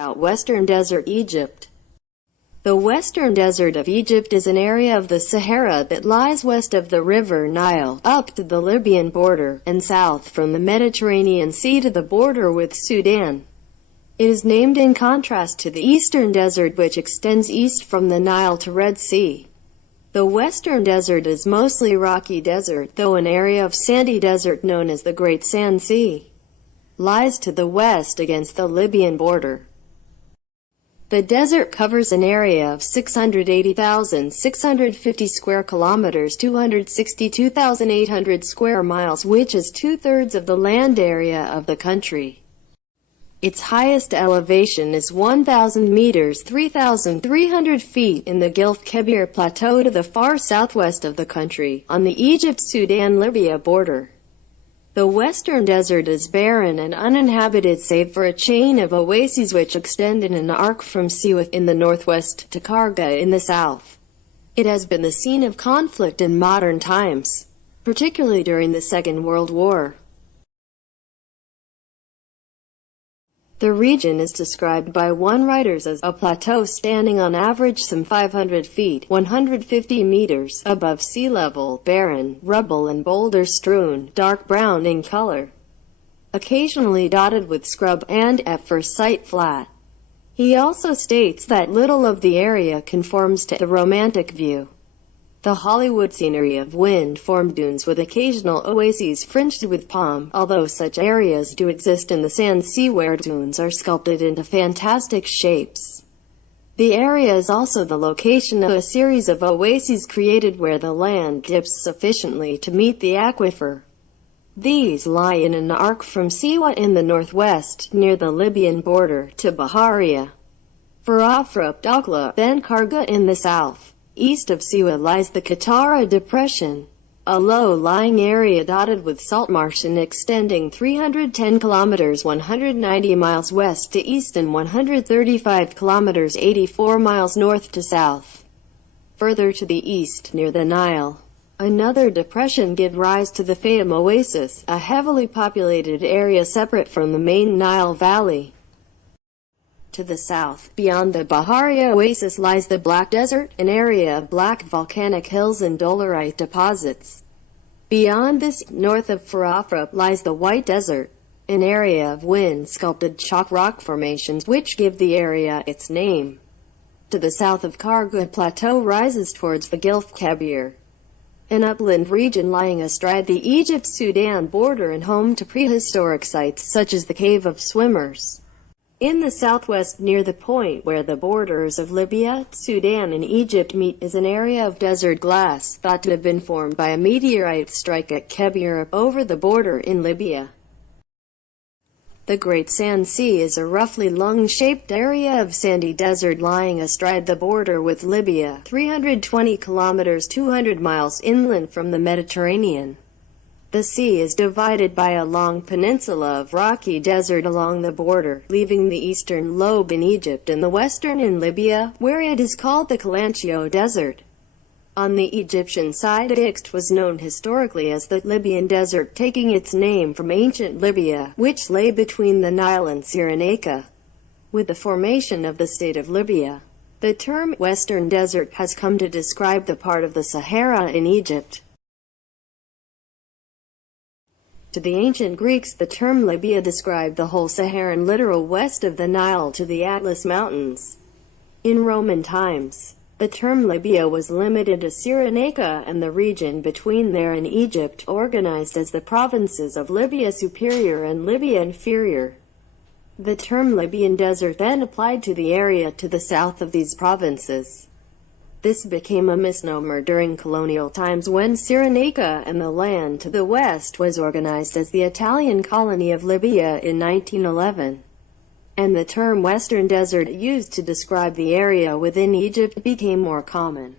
About Western Desert, Egypt. The Western Desert of Egypt is an area of the Sahara that lies west of the river Nile, up to the Libyan border, and south from the Mediterranean Sea to the border with Sudan. It is named in contrast to the Eastern Desert, which extends east from the Nile to Red Sea. The Western Desert is mostly rocky desert, though an area of sandy desert known as the Great Sand Sea lies to the west against the Libyan border. The desert covers an area of 680,650 square kilometers, 262,800 square miles, which is two-thirds of the land area of the country. Its highest elevation is 1,000 meters, 3,300 feet in the Gilf Kebir Plateau to the far southwest of the country, on the Egypt-Sudan-Libya border. The Western Desert is barren and uninhabited save for a chain of oases which extend in an arc from Siwa in the northwest to Karga in the south. It has been the scene of conflict in modern times, particularly during the Second World War. The region is described by one writer as a plateau standing on average some 500 feet, 150 meters, above sea level, barren, rubble and boulder-strewn, dark brown in color, occasionally dotted with scrub, and, at first sight, flat. He also states that little of the area conforms to the romantic view. The Hollywood scenery of wind-formed dunes with occasional oases fringed with palm, although such areas do exist in the sand sea where dunes are sculpted into fantastic shapes. The area is also the location of a series of oases created where the land dips sufficiently to meet the aquifer. These lie in an arc from Siwa in the northwest, near the Libyan border, to Baharia, Farafra, Dakhla, then Karga in the south. East of Siwa lies the Katara Depression, a low-lying area dotted with salt marsh and extending 310 kilometers 190 miles west to east and 135 kilometers 84 miles north to south. Further to the east, near the Nile, another depression gives rise to the Fayyum Oasis, a heavily populated area separate from the main Nile Valley. To the south, beyond the Baharia oasis, lies the Black Desert, an area of black volcanic hills and dolerite deposits. Beyond this, north of Farafra, lies the White Desert, an area of wind-sculpted chalk rock formations which give the area its name. To the south of Karga, a plateau rises towards the Gilf Kebir, an upland region lying astride the Egypt-Sudan border and home to prehistoric sites such as the Cave of Swimmers. In the southwest, near the point where the borders of Libya, Sudan and Egypt meet, is an area of desert glass, thought to have been formed by a meteorite strike at Kebir over the border in Libya. The Great Sand Sea is a roughly lung-shaped area of sandy desert lying astride the border with Libya, 320 kilometers 200 miles inland from the Mediterranean. The sea is divided by a long peninsula of rocky desert along the border, leaving the eastern lobe in Egypt and the western in Libya, where it is called the Kalanchio Desert. On the Egyptian side, Ixt was known historically as the Libyan Desert, taking its name from ancient Libya, which lay between the Nile and Cyrenaica. With the formation of the state of Libya, the term Western Desert has come to describe the part of the Sahara in Egypt. To the ancient Greeks, the term Libya described the whole Saharan littoral west of the Nile to the Atlas Mountains. In Roman times, the term Libya was limited to Cyrenaica and the region between there and Egypt, organized as the provinces of Libya Superior and Libya Inferior. The term Libyan Desert then applied to the area to the south of these provinces. This became a misnomer during colonial times when Cyrenaica and the land to the west was organized as the Italian colony of Libya in 1911. And the term Western Desert, used to describe the area within Egypt, became more common.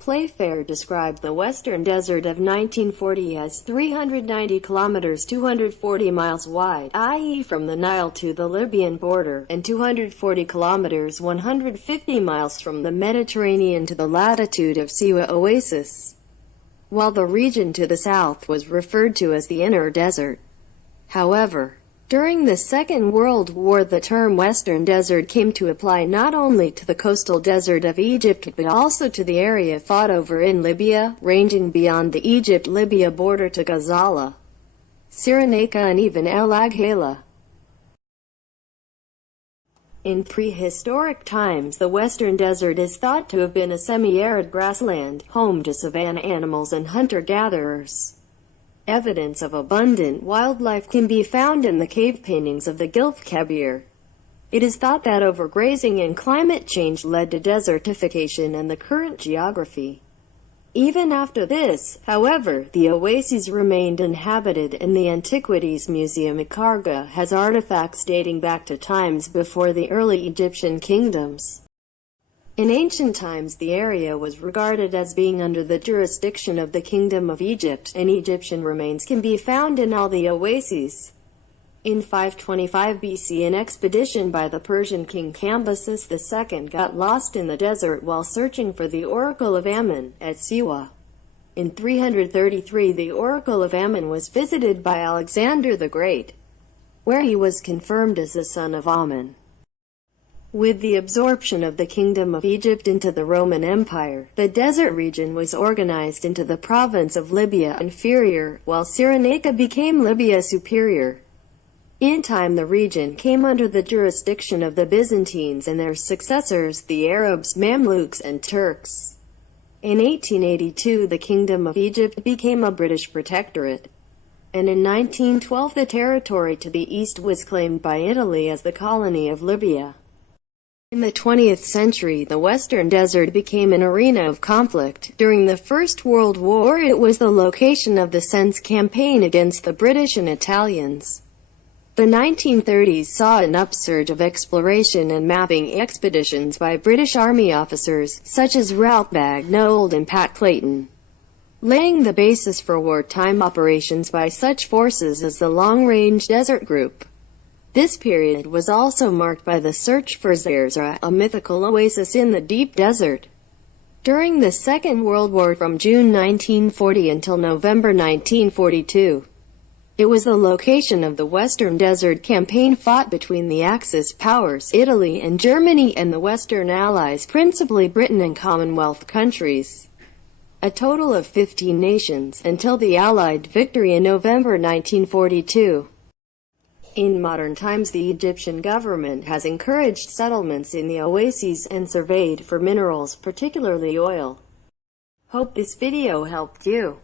Playfair described the Western Desert of 1940 as 390 kilometers 240 miles wide, i.e. from the Nile to the Libyan border, and 240 kilometers 150 miles from the Mediterranean to the latitude of Siwa Oasis, while the region to the south was referred to as the Inner Desert. However, During the Second World War, the term Western Desert came to apply not only to the coastal desert of Egypt but also to the area fought over in Libya, ranging beyond the Egypt-Libya border to Gazala, Cyrenaica and even El Agheila. In prehistoric times, the Western Desert is thought to have been a semi-arid grassland, home to savanna animals and hunter-gatherers. Evidence of abundant wildlife can be found in the cave paintings of the Gilf Kebir. It is thought that overgrazing and climate change led to desertification and the current geography. Even after this, however, the oases remained inhabited, and the Antiquities Museum at Karga has artifacts dating back to times before the early Egyptian kingdoms. In ancient times, the area was regarded as being under the jurisdiction of the Kingdom of Egypt, and Egyptian remains can be found in all the oases. In 525 BC, an expedition by the Persian king Cambyses II got lost in the desert while searching for the Oracle of Ammon at Siwa. In 333, the Oracle of Ammon was visited by Alexander the Great, where he was confirmed as the son of Ammon. With the absorption of the Kingdom of Egypt into the Roman Empire, the desert region was organized into the province of Libya Inferior, while Cyrenaica became Libya Superior. In time, the region came under the jurisdiction of the Byzantines and their successors, the Arabs, Mamluks, and Turks. In 1882, the Kingdom of Egypt became a British protectorate, and in 1912 the territory to the east was claimed by Italy as the colony of Libya. In the 20th century, the Western Desert became an arena of conflict. During the First World War, it was the location of the Sens campaign against the British and Italians. The 1930s saw an upsurge of exploration and mapping expeditions by British Army officers, such as Ralph Bagnold and Pat Clayton, laying the basis for wartime operations by such forces as the Long Range Desert Group. This period was also marked by the search for Zerzura, a mythical oasis in the deep desert. During the Second World War, from June 1940 until November 1942, it was the location of the Western Desert Campaign fought between the Axis powers, Italy and Germany, and the Western Allies, principally Britain and Commonwealth countries, a total of 15 nations, until the Allied victory in November 1942. In modern times, the Egyptian government has encouraged settlements in the oases and surveyed for minerals, particularly oil. Hope this video helped you.